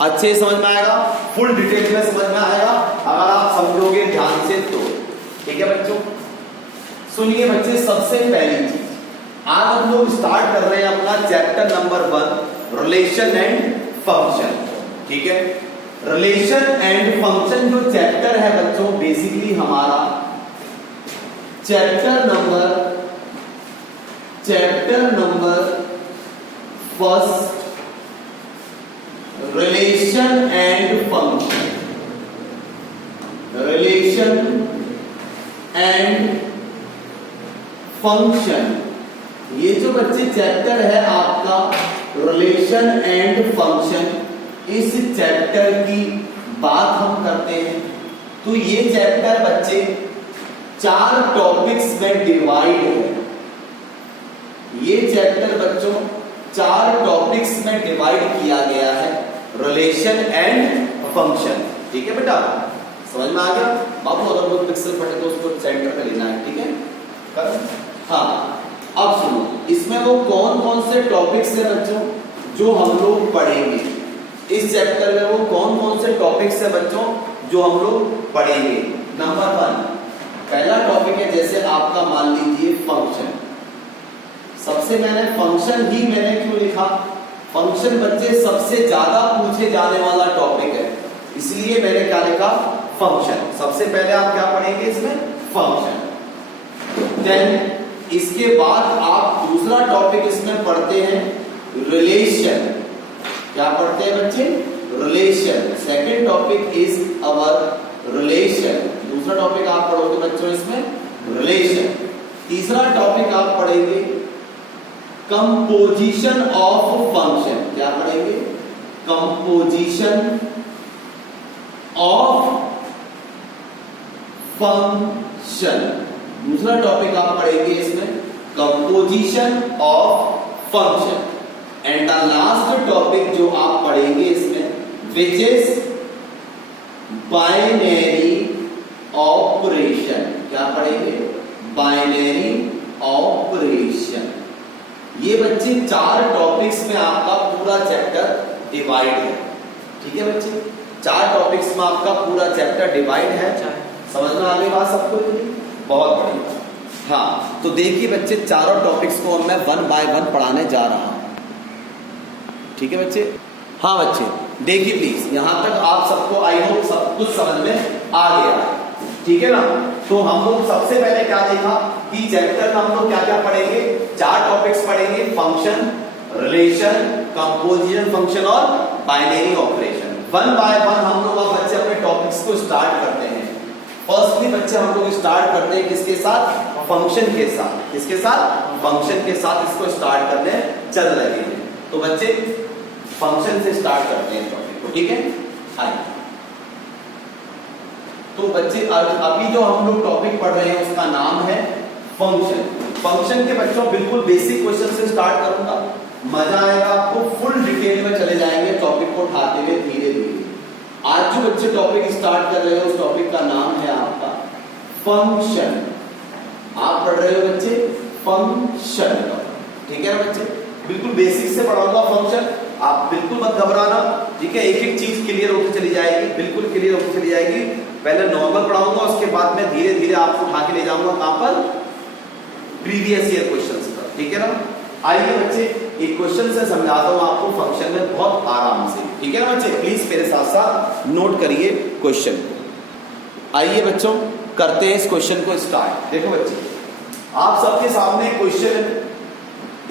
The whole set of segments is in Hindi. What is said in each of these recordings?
अच्छे समझ में आएगा, फुल डिटेल में समझ में आएगा अगर आप समझोगे ध्यान से तो। ठीक है बच्चों, सुनिए बच्चे, सबसे पहली चीज आज हम लोग स्टार्ट कर रहे हैं अपना chapter number 1 relation and function. ठीक है, रिलेशन एंड फंक्शन जो चैप्टर है बच्चों, बेसिकली हमारा chapter number first relation and function, relation and function, ये जो बच्चे चैप्टर है आपका रिलेशन एंड फंक्शन, इस चैप्टर की बात हम करते हैं तो ये चैप्टर बच्चे 4 टॉपिक्स में डिवाइड है। ये चैप्टर बच्चों 4 टॉपिक्स में डिवाइड किया गया है, रिलेशन एंड फंक्शन। ठीक है बेटा, समझ में आ गया बाबू? अगर कोई पिक्सल फटे तो उसको सेंटर पे लेना है। ठीक है, कर हाँ। अब सुनो, इसमें वो कौन कौन से टॉपिक्स है बच्चों जो हम लोग पढ़ेंगे इस चैप्टर में, वो कौन कौन से टॉपिक्स है बच्चों जो हम लोग पढ़ेंगे। नंबर 1 पहला टॉपिक है, जैसे आपका मान लीजिए फंक्शन। सबसे मैंने फंक्शन ही मैंने क्यों लिखा, फंक्शन बच्चे सबसे ज्यादा पूछे जाने वाला टॉपिक है, इसलिए मैंने क्या लिखा, फंक्शन। सबसे पहले आप क्या पढ़ेंगे इसमें, फंक्शन। देन इसके बाद आप दूसरा टॉपिक इसमें पढ़ते हैं रिलेशन। क्या पढ़ते हैं बच्चे, relation. Second topic is our relation. दूसरा टॉपिक आप पढ़ोगे बच्चों इसमें रिलेशन। तीसरा टॉपिक आप पढ़ेंगे कंपोजिशन ऑफ फंक्शन। क्या पढ़ेंगे, कंपोजिशन ऑफ फंक्शन। दूसरा टॉपिक आप पढ़ेंगे इसमें composition of function. And the last topic जो आप पढ़ेंगे इसमें विच इज बाइनरी ऑपरेशन। क्या पढ़ेंगे, बाइनरी ऑपरेशन। ये बच्चे 4 टॉपिक्स में आपका पूरा चैप्टर डिवाइड है। ठीक है बच्चे, 4 टॉपिक्स में आपका पूरा चैप्टर डिवाइड है। समझ में आ गई बात सबको? बहुत बढ़िया। हाँ, तो देखिए बच्चे, चारों टॉपिक्स को मैं 1 बाय 1 पढ़ाने जा रहा हूं। ठीक है बच्चे? हाँ बच्चे, देखिए प्लीज, यहां तक आप सबको आई होप सब कुछ समझ में आ गया। ठीक है ना? तो हम लोग सबसे पहले क्या देखा कि चैप्टर में हम लोग क्या क्या पढ़ेंगे, 4 टॉपिक्स पढ़ेंगे, फंक्शन, रिलेशन, कंपोजिशन फंक्शन और बाइनरी ऑपरेशन। 1 बाय 1 हम लोग अब बच्चे अपने टॉपिक्स को स्टार्ट करते हैं। फर्स्टली बच्चे हम लोग स्टार्ट करते हैं किसके साथ, फंक्शन के साथ। किसके साथ, फंक्शन के साथ इसको स्टार्ट करने चल रहे हैं। तो बच्चे फंक्शन से स्टार्ट करते हैं टॉपिक को। ठीक है, आइए। तो बच्चे अभी जो हम लोग टॉपिक पढ़ रहे हैं उसका नाम है फंक्शन। फंक्शन के बच्चों बिल्कुल बेसिक क्वेश्चन से स्टार्ट करूंगा, मजा आएगा आपको, फुल डिटेल में चले जाएंगे टॉपिक को उठाते हुए धीरे धीरे। आज जो बच्चे टॉपिक स्टार्ट कर रहे हो उस टॉपिक का नाम है आपका फंक्शन। आप पढ़ रहे हो बच्चे फंक्शन। ठीक है ना बच्चे, बिल्कुल बेसिक से पढ़ाऊंगा फंक्शन, आप बिल्कुल मत घबराना। ठीक है, एक एक चीज क्लियर होकर चली जाएगी, बिल्कुल क्लियर होकर चली जाएगी। पहले नॉर्मल पढ़ाऊंगा, उसके बाद में धीरे धीरे आपको उठा के ले जाऊंगा कहां पर, प्रीवियस ईयर क्वेश्चंस पर। ठीक है ना? आइए बच्चे, एक क्वेश्चन से समझाता हूं आपको फंक्शन में बहुत आराम से। ठीक है ना बच्चे, प्लीज मेरे साथ साथ नोट करिए क्वेश्चन को। आइए बच्चों, करते हैं इस क्वेश्चन को स्टार्ट। देखो बच्चे, आप सबके सामने क्वेश्चन है,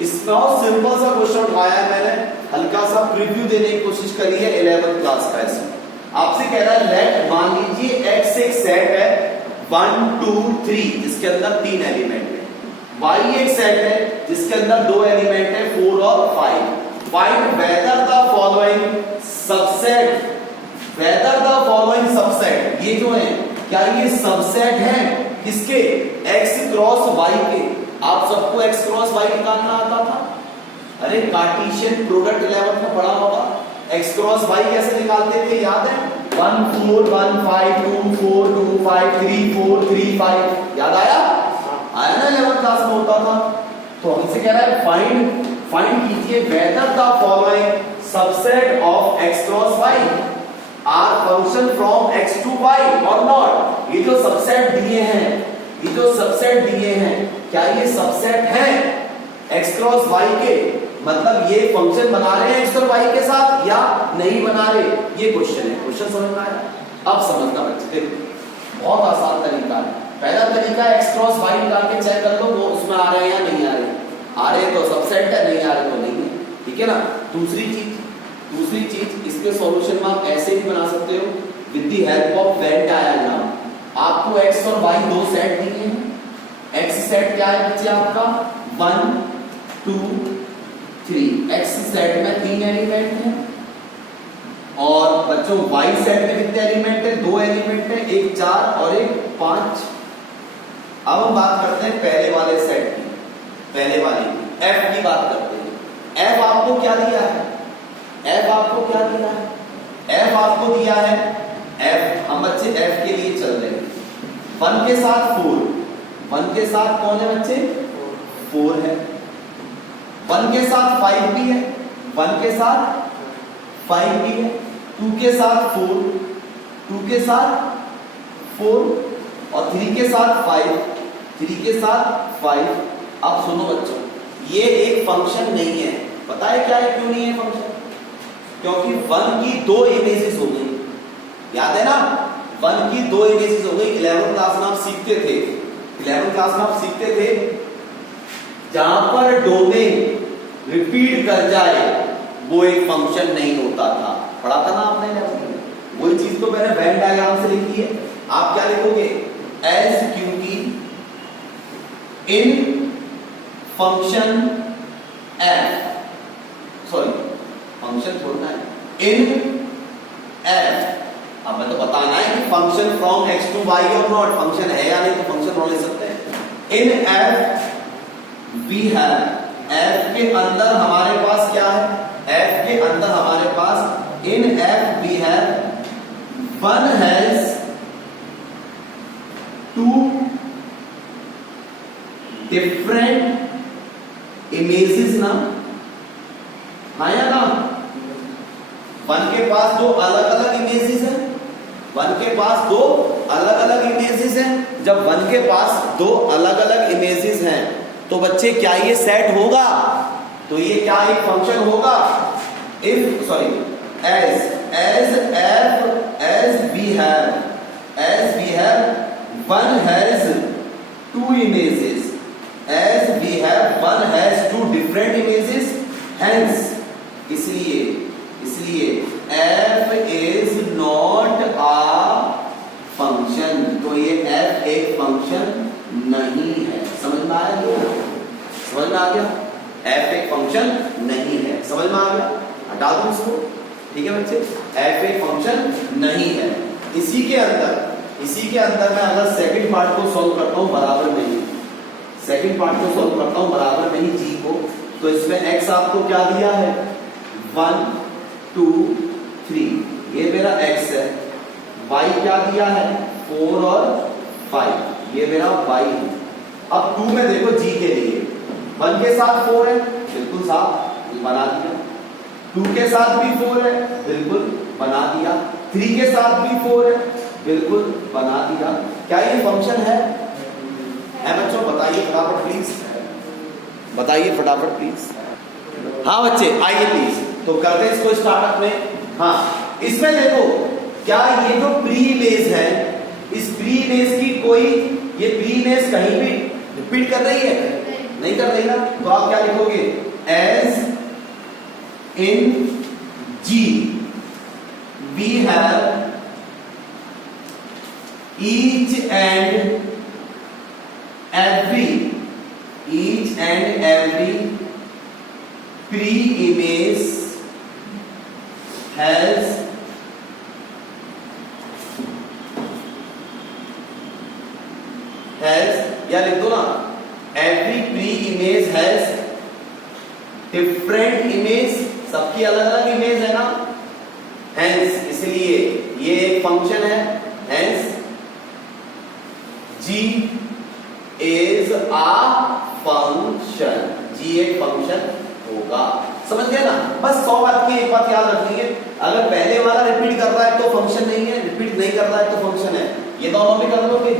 इसका सिंपल सा क्वेश्चन उठाया है मैंने, हल्का सा प्रीव्यू देने की कोशिश करी है 11th क्लास का। इसमें आपसे कह रहा है लेट, मान लीजिए x एक सेट है 1 2 3 जिसके अंदर 3 एलिमेंट है, y एक सेट है जिसके अंदर 2 एलिमेंट है 4 और 5। Find weather the following subset, weather the following subset, ये जो है क्या ये सबसेट है किसके, x क्रॉस y के। आप सबको x क्रॉस y निकालना आता था? अरे कार्टेशियन प्रोडक्ट 11th में पढ़ा होगा। x क्रॉस y कैसे निकालते थे, याद है? 1 4 1 5 2 4 2 5 3 4 3 5, याद आया? आया ना, 11th क्लास में होता था। तो हमसे कह रहा है फाइंड कीजिए whether the following subset of x cross y are function from x to y or not. ये जो सबसेट दिए हैं, ये जो सबसेट दिए हैं, क्या ये सबसेट है x क्रॉस y के? मतलब ये फंक्शन बना रहे हैं x और y के साथ या नहीं बना रहे, ये क्वेश्चन है। क्वेश्चन समझ में आया? अब समझना बच्चे, देखो बहुत आसान तरीका है। पहला तरीका x क्रॉस y निकाल के चेक कर लो वो उसमें आ रहे हैं या नहीं आ रहे। आ रहे तो सबसेट है, नहीं आ रहे तो नहीं है, ठीक है ना। दूसरी चीज इसके सॉल्यूशन में आप ऐसे भी बना सकते हो with the help of Venn diagram. आपको x और y दो सेट दिए हैं। x सेट क्या है बच्चे आपका 1 2 3। x सेट में 3 एलिमेंट हैं और बच्चों y सेट में कितने एलिमेंट है? 2 एलिमेंट है, एक 4 और एक 5। अब हम बात करते हैं पहले वाले सेट की, पहले वाले f की बात करते हैं। f आपको क्या दिया है? f आपको क्या दिया है? f आपको दिया है f, हम बच्चे f के लिए चल रहे हैं 1 के साथ 4। 1 के साथ कौन है बच्चे? 4 है। 1 के साथ 5 भी है, 1 के साथ 5 भी है। 2 के साथ 4, 2 के साथ 4 और 3 के साथ 5, 3 के साथ 5। अब सुनो बच्चों, ये एक फंक्शन नहीं है। पता है क्या है क्यों नहीं है फंक्शन? क्योंकि 1 की 2 इमेजेस हो गई, याद है ना? 1 की 2 इमेजेस हो गई। 11th क्लास में आप सीखते थे, 11th क्लास में आप सीखते थे जहां पर डोमेन रिपीट कर जाए वो एक फंक्शन नहीं होता था। पढ़ा था ना आपने 11th में? वही चीज तो मैंने वेन डायग्राम से लिखी है। आप क्या लिखोगे? एज क्योंकि इन फंक्शन एफ, सॉरी फंक्शन छोड़ना है, इन एफ। अब मैं तो बताना है कि function from x to y or not function है या नहीं, तो फंक्शन रोल ले सकते हैं। In F we have, F के अंदर हमारे पास क्या है? एफ के अंदर हमारे पास in F we have one has two different images ना, हाँ या ना? 1 के पास 2 अलग अलग इमेजेस हैं, 1 के पास 2 अलग अलग इमेजेस हैं। जब 1 के पास 2 अलग अलग इमेजेस हैं तो बच्चे क्या ये सेट होगा? तो ये क्या एक फंक्शन होगा? If sorry as we have one has 2 images, as we have one has 2 different images, hence इसलिए f is not a function। तो ये f एक फंक्शन नहीं है। समझ में आया? समझ में आ गया? f एक फंक्शन नहीं है, समझ में आ गया? हटा दो इसको, ठीक है बच्चे? f एक फंक्शन नहीं है। इसी के अंदर मैं अगर सेकंड पार्ट को सॉल्व करता हूं बराबर में ही, सेकंड पार्ट को सॉल्व करता हूं बराबर में ही g को, तो इसमें x आपको क्या दिया है? 1 2 3, ये मेरा x है। y क्या दिया है? 4 और 5, ये मेरा y है। अब 2 में देखो g के लिए 1 के साथ 4 है, बिल्कुल साफ बना दिया। 2 के साथ भी 4 है, बिल्कुल बना दिया। 3 के साथ भी 4 है, बिल्कुल बना दिया। क्या ये फंक्शन है बच्चों? बताइए फटाफट प्लीज, बताइए फटाफट प्लीज। हाँ बच्चे आइए प्लीज, तो करते हैं इसको स्टार्ट अपने। हाँ, इसमें देखो क्या ये जो प्री इमेज है, इस प्री इमेज की कोई ये प्री इमेज कहीं भी रिपीट कर रही है? नहीं कर रही ना। तो आप क्या लिखोगे? As in G we have each and every pre-image has या लिख दो ना, every pre-image has different image, सबकी अलग अलग इमेज है ना। hence इसलिए ये एक फंक्शन है, hence G is a function, G एक फंक्शन होगा। समझ गए ना? बस 100 बात की एक बात याद रखनी है, अगर पहले वाला रिपीट कर रहा है तो फंक्शन नहीं है, रिपीट नहीं कर रहा है तो फंक्शन है। ये दोनों भी कर लोगे?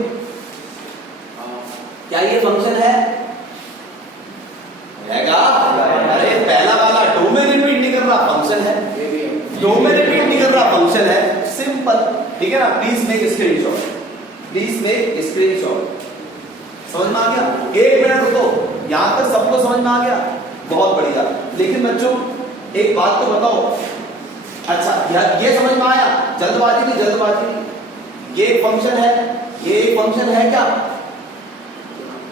क्या ये फंक्शन है? रहेगा? अरे पहला वाला डो में रिपीट नहीं कर रहा, फंक्शन है। डो में रिपीट नहीं कर रहा, फंक्शन है। सिंपल, ठीक है ना? Please make screenshot, please make screenshot. समझ में आ गया? एक मिनट रुको, यहां तक सबको समझ में आ गया? बहुत बढ़िया। लेकिन बच्चों एक बात तो बताओ, अच्छा ये समझ में आया? जल्दबाजी नहीं, जल्दबाजी नहीं। ये एक फंक्शन है, ये एक फंक्शन है क्या?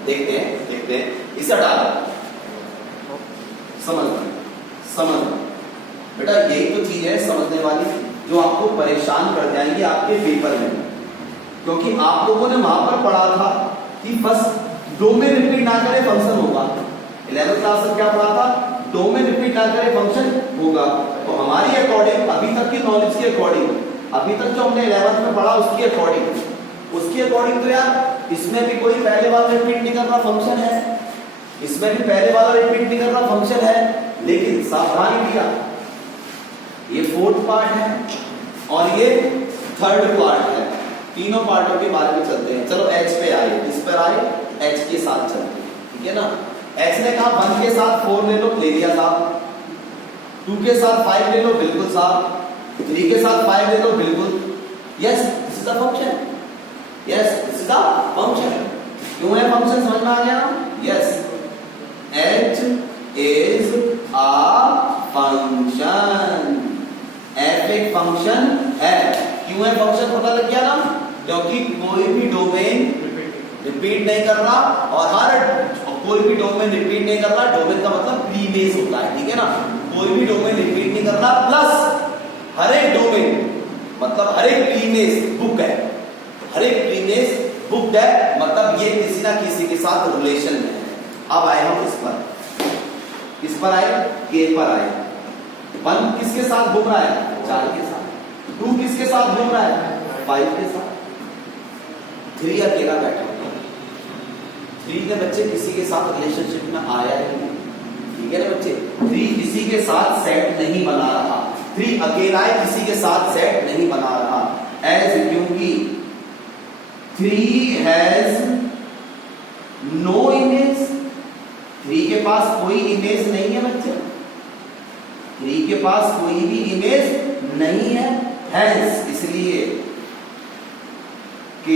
देखते हैं इसे डालो, समझ बेटा यही तो चीज है समझने वाली, जो आपको परेशान कर जाएंगे आपके पेपर में। क्योंकि आप लोगों ने वहां पर पढ़ा था कि बस डो में रिपीट ना करे फंक्शन होगा। 11th क्लास में क्या पढ़ा था? डो में रिपीट ना करे फंक्शन होगा। तो हमारी अकॉर्डिंग, अभी तक की नॉलेज के अकॉर्डिंग, अभी तक जो हमने 11th में पढ़ा उसकी अकॉर्डिंग तो यार इसमें भी कोई पहले वाला रिपीट नहीं कर रहा, फंक्शन है। इसमें भी पहले वाला रिपीट नहीं कर रहा, फंक्शन है। लेकिन सावधानी दिया, ये 4th पार्ट है और ये 3rd पार्ट है। तीनों पार्टों के बारे में चलते हैं। चलो h पे आए, इस पर आए, h के साथ चलते हैं, ठीक है ना? h ने कहा 1 के साथ 4 ले लो, ले लिया साहब। 2 के साथ 5 ले लो, बिल्कुल साहब। 3 के साथ 5 ले लो, बिल्कुल। Yes, this is a function. Yes, this is a function. क्यों है फंक्शन? समझ में आ गया? Yes, h is a function. f एक फंक्शन है। क्यों है फंक्शन? पता लग गया ना? क्योंकि कोई भी डोमेन रिपीट नहीं कर रहा, और कोई भी डोमेन रिपीट नहीं कर रहा। डोमेन का मतलब प्रीमेस होता है, ठीक है ना? कोई भी डोमेन रिपीट नहीं कर रहा, प्लस हर एक डोमेन मतलब हर एक प्रीमेस बुक है, हर एक प्रीमेस बुक है, मतलब ये किसी ना किसी के साथ रिलेशन में है। अब आए हम इस पर आए, के पर आए। 1 किसके साथ घूम रहा है? 4 के साथ। 2 किसके साथ घूम रहा है? 5 के साथ। 3 अकेला बैठा हुआ है। 3 ने बच्चे किसी के साथ रिलेशनशिप में आया ही नहीं, ठीक है ना बच्चे? 3 किसी के साथ सेट नहीं बना रहा। 3 अकेला है, किसी के साथ सेट नहीं बना रहा। एज क्योंकि 3 हैज नो इमेज। 3 के पास कोई इमेज नहीं है बच्चे, 3 के पास कोई भी इमेज नहीं है। हैंस इसलिए K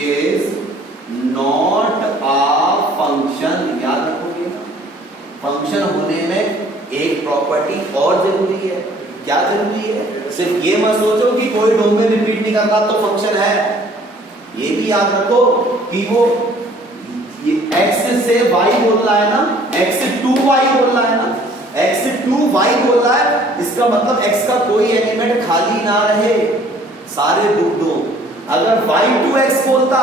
is not a function। याद रखोगे, फंक्शन होने में एक प्रॉपर्टी और जरूरी है। क्या जरूरी है? सिर्फ ये मत सोचो कि कोई डोमेन रिपीट नहीं कर रहा तो फंक्शन है। ये भी याद रखो कि वो ये x से y बोल रहा है ना, x से 2y बोल रहा है ना, x से 2y बोल रहा है, इसका मतलब x का कोई एलिमेंट खाली ना रहे, सारे बुक दो। अगर y 2x बोलता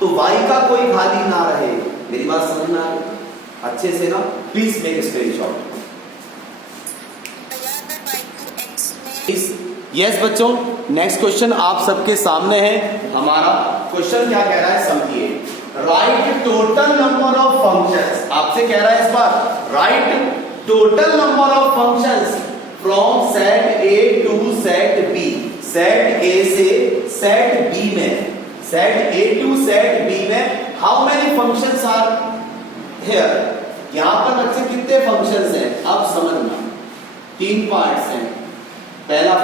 तो y का कोई खाली ना रहे। मेरी बात समझ में आ रही अच्छे से ना? Please make screenshot. यस बच्चों, नेक्स्ट क्वेश्चन आप सबके सामने है। हमारा क्वेश्चन क्या कह रहा है समझिए। Right total number of functions, आपसे कह रहा है इस बार right total number of functions from set A to set B। Set A से सेट B में, set A to set B में how many functions are here. यहां पर बच्चे कितने फंक्शंस हैं? अब समझना, 3 पार्ट्स हैं। पहला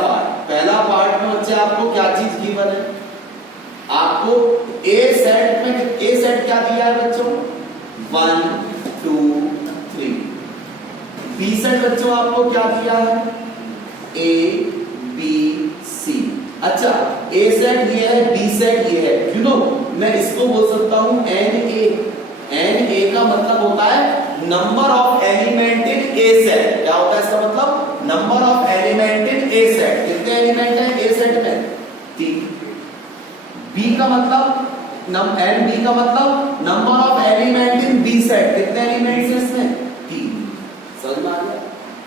पार्ट में बच्चे आपको क्या चीज गिवन है? आपको A सेट में A सेट क्या दिया है बच्चों? 1 2 3। B सेट बच्चों आपको क्या दिया है? A B C। अच्छा, A सेट ये है, B सेट ये है। यू नो, मैं इसको बोल सकता हूं NA। NA का मतलब होता है number of element in A set. क्या होता है इसका मतलब? Number of element in A set. कितने एलिमेंट हैं A सेट में? 3। B का मतलब NB का मतलब number of element in B set. कितने एलिमेंट्स हैं इसमें? 3। समझ में आ गया?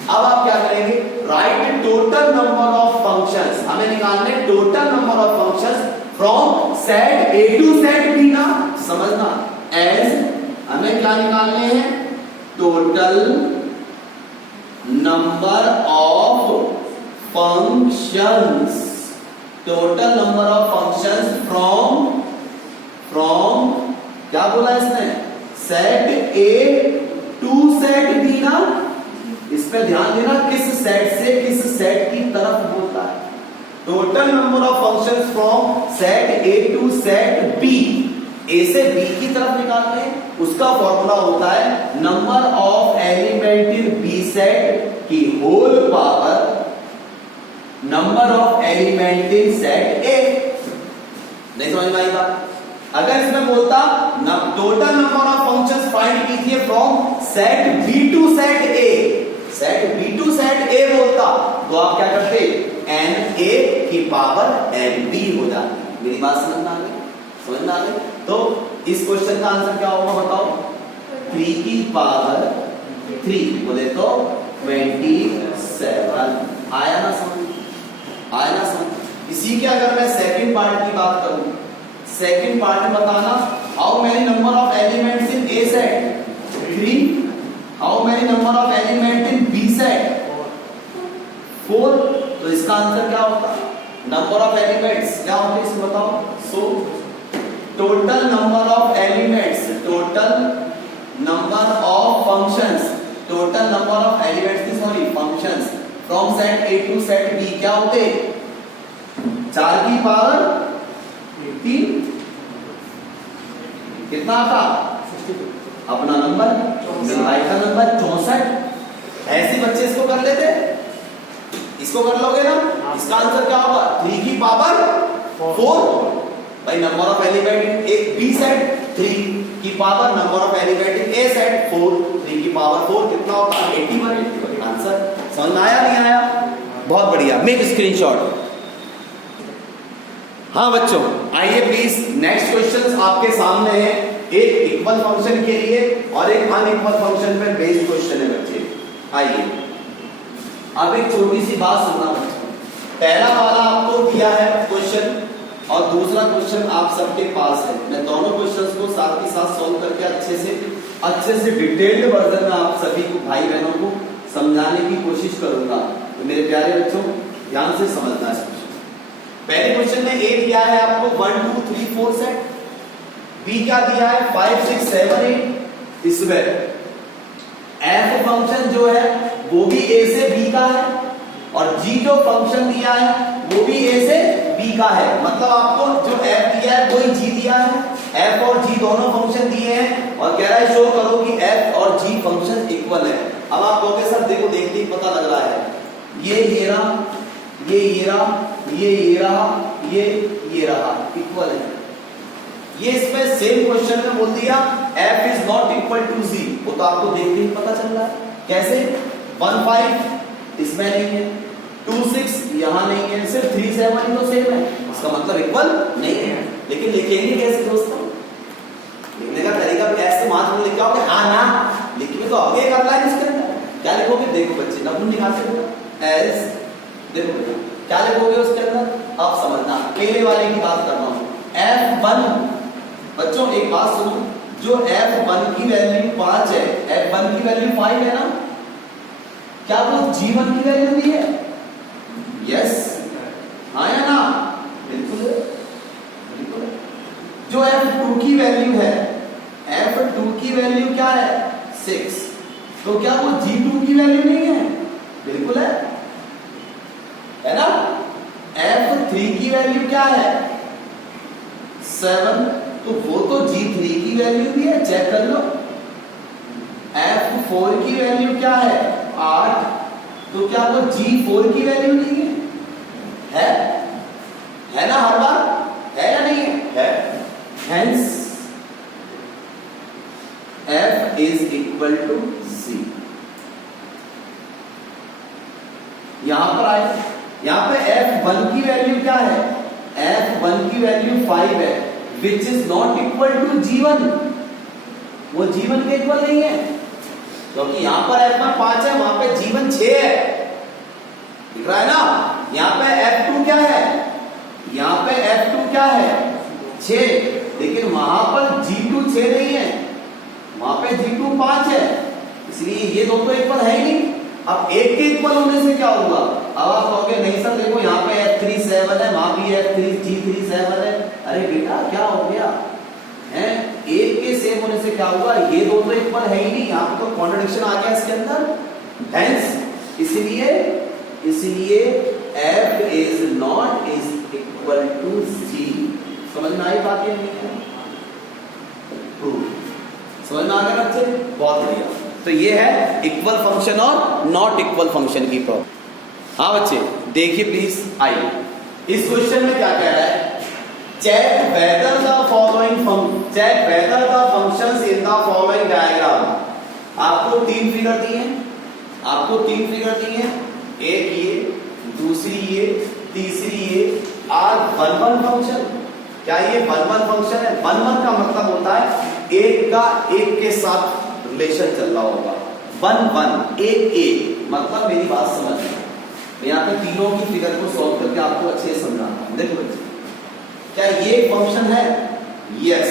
अब आप क्या करेंगे? Write total number of functions. हमें निकालने total number of functions from set A to set B ना। समझना, एज हमें क्या निकालने हैं? Total number of functions, total number of functions from क्या बोला इसने, set A to set B ना, इस पे ध्यान देना, किस सेट से किस सेट की तरफ बोलता है। Total number of functions from set A to set B, A से बी की तरफ निकालते हैं, उसका फॉर्मूला होता है number of element in B set की whole power number of element in set A. नहीं समझ में आई बात? अगर इसमें बोलता total number of functions find कीजिए from set B to set A, set B to set A बोलता, तो आप क्या करते, एन ए की पावर एन बी हो जाती। मेरी बात समझ में आ गई? समझ में आ गई? तो इस क्वेश्चन का आंसर क्या होगा बताओ, 3 की पावर 3 बोले तो 27। आया ना समझ? आया ना समझ? इसी के अगर मैं सेकंड पार्ट की बात करूं, सेकंड पार्ट में बताना how many number of elements in a set, 3, how many number of element in B set, 4। तो इसका आंसर क्या होता, नंबर ऑफ एलिमेंट्स क्या होते इसको बताओ। So total number of elements, total number of functions, total number of elements sorry functions from set A to set B क्या होते, 4 की पावर 3, कितना आता, अपना नंबर, भाई का नंबर 64। ऐसे बच्चे इसको कर लेते, इसको कर लोगे ना, इसका आंसर क्या होगा, 3 की पावर 4। भाई नंबर ऑफ एलिमेंट एक बी सेट, 3 की power number of element in a set 4, 3 की पावर 4 कितना होता है, 81। आंसर समझ में आया नहीं आया? बहुत बढ़िया, मेक स्क्रीनशॉट। हाँ बच्चों आइए प्लीज, नेक्स्ट क्वेश्चन आपके सामने है, एक इक्वल फंक्शन के लिए और एक अनइक्वल फंक्शन पे बेस्ड क्वेश्चन है बच्चे। आइए अब एक छोटी सी बात सुनना बच्चों, पहला वाला आपको दिया है क्वेश्चन और दूसरा क्वेश्चन आप सबके पास है। मैं दोनों क्वेश्चंस को साथ ही साथ सॉल्व करके अच्छे से डिटेल्ड वर्जन में आप सभी को भाई बहनों को समझाने की कोशिश करूंगा। तो मेरे प्यारे बच्चों ध्यान से समझना है। पहले क्वेश्चन में ए दिया है आपको 1 2 3 4 सेट, बी क्या दिया है 5 6 7 8। इसमें एफ फंक्शन जो है वो भी ए से बी का है और जी जो फंक्शन दिया है वो भी ए से बी का है। मतलब आपको जो एफ दिया है वही जी दिया है, एफ और जी दोनों फंक्शन दिए हैं और कह रहा है शो करो कि एफ और जी फंक्शन इक्वल है। अब आप कहोगे सर देखो देखते ही पता लग रहा है, ये रहा, ये रहा, ये रहा, ये रहा, इक्वल है। ये इसमें सेम क्वेश्चन में बोल दिया f is not equal to z, वो तो आपको देखते ही पता चल रहा है। कैसे 1 5 इसमें नहीं है, 2 6 यहां नहीं है, सिर्फ 3 7 ही तो सेम है, इसका मतलब इक्वल नहीं है। लेकिन लिखेंगे कैसे दोस्तों, लिखने का तरीका कैसे, मात्र में लिखा होगा हाँ ना, लिखिए तो आगे कर लाइन इसके अंदर क्या लिखोगे, देखो बच्चे नपुन निकालते हो एज, देखो क्या लिखोगे उसके अंदर आप समझना। पहले वाले की बात कर रहा हूं, f1 बच्चों एक बात सुनो, जो f1 की वैल्यू 5 है, f1 की वैल्यू 5 है ना, क्या वो g1 की वैल्यू भी है? यस, हाँ या ना? बिल्कुल है, बिल्कुल है। जो f2 की वैल्यू है, f2 की वैल्यू क्या है 6, तो क्या वो g2 की वैल्यू नहीं है? बिल्कुल है ना? f3 की वैल्यू क्या है 7, तो वो तो g3 की वैल्यू भी है, चेक कर लो। f4 की वैल्यू क्या है 8, तो क्या वो g4 की वैल्यू नहीं है? है ना? हर बार है या नहीं है? Hence f is equal to c। यहां पर आए, यहां पे f1 की वैल्यू क्या है, f1 की वैल्यू 5 है, which is not equal to g1, वो g1 के इक्वल नहीं है, क्योंकि यहां पर f1 5 है, वहां पे g1 6 है, दिख रहा है ना? यहां पे f2 क्या है, यहां पे f2 क्या है 6, लेकिन वहां पर g2 6 नहीं है, वहां पे g2 5 है, इसलिए ये दोनों तो इक्वल है ही नहीं। अब एक के इक्वल होने से क्या होगा? अब आप कहोगे नहीं सर देखो यहाँ पे F3 7 है, वहां भी F3 G3 7 है। अरे बेटा क्या हो गया है? एक के सेम होने से क्या होगा? ये दो तो इक्वल है ही नहीं, यहाँ पे तो कॉन्ट्रडिक्शन आ गया इसके अंदर। हेंस इसलिए F is not is equal to G। समझ में आई बात? नहीं है समझ में आ गया बच्चे? बहुत बढ़िया। तो ये है इक्वल फंक्शन और नॉट इक्वल फंक्शन की प्रॉब्लम। हाँ बच्चे देखिए प्लीज, आइए इस क्वेश्चन में क्या कह रहा है? Check whether the functions in the following diagram. आपको तीन फिगर दिए हैं, एक ये, दूसरी ये, तीसरी ये, आर 1 1 फंक्शन। क्या ये 1 1 फंक्शन है? 1 1 का मतलब होता है एक का एक के साथ रिलेशन चल रहा होगा। 1 1 एक मतलब मेरी बात समझ में। मैं यहाँ पे तीनों की फिगर को सॉल्व करके आपको अच्छे से समझाता हूं। देखो बच्चे, क्या ये फंक्शन है? यस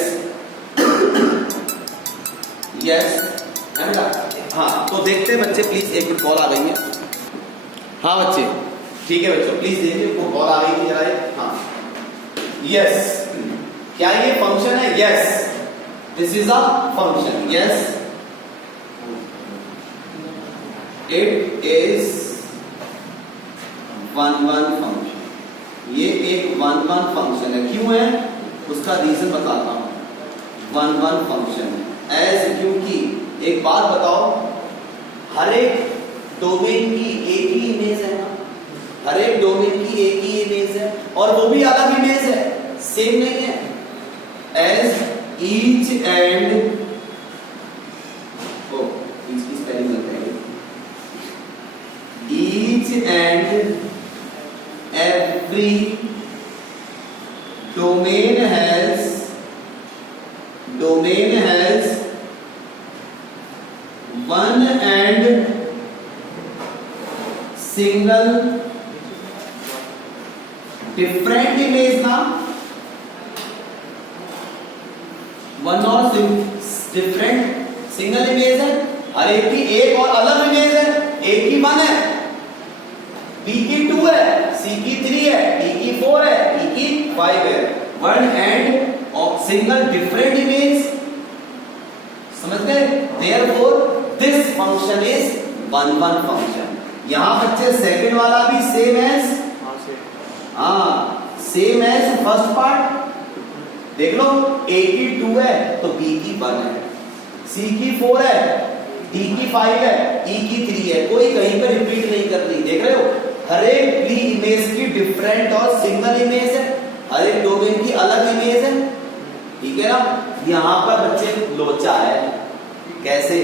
है ना? हाँ तो देखते हैं बच्चे, प्लीज एक मिनट, कॉल आ गई है। हाँ बच्चे ठीक है बच्चों, प्लीज देखिए, वो कॉल आ गई थी जरा। हाँ यस, क्या ये फंक्शन है? Yes, this is a function. Yes it is 1 1 function. ये एक 1 1 फंक्शन है। क्यों है उसका रीजन बताता हूं। 1 1 फंक्शन एज, क्योंकि एक बात बताओ, हर एक डोमेन की एक ही इमेज है ना? हर एक डोमेन की एक ही इमेज है, और वो भी अलग इमेज है, सेम नहीं है। एज ईच एंड इसकी स्पेलिंग लगता है, each and every domain has one and single different image ना? वन और डिफरेंट सिंगल इमेज है, हर एक की एक और अलग इमेज है। एक की 1 है, B की 2 है, C की 3 है, D की 4 है, E की 5 है। 1 and of single different image, समझ गए? Therefore this function is 1 1 function। यहां बच्चे सेकंड वाला भी same as, same as first part. देख लो, A की 2 है तो B की 1 है, C की 4 है, D की 5 है, E की 3 है। कोई कहीं पर रिपीट नहीं करनी। देख रहे हो, हर एक इमेज की डिफरेंट और सिंगल इमेज है, हर एक डोमेन की अलग इमेज है। ठीक है ना? यहां पर बच्चे लोचा है। कैसे?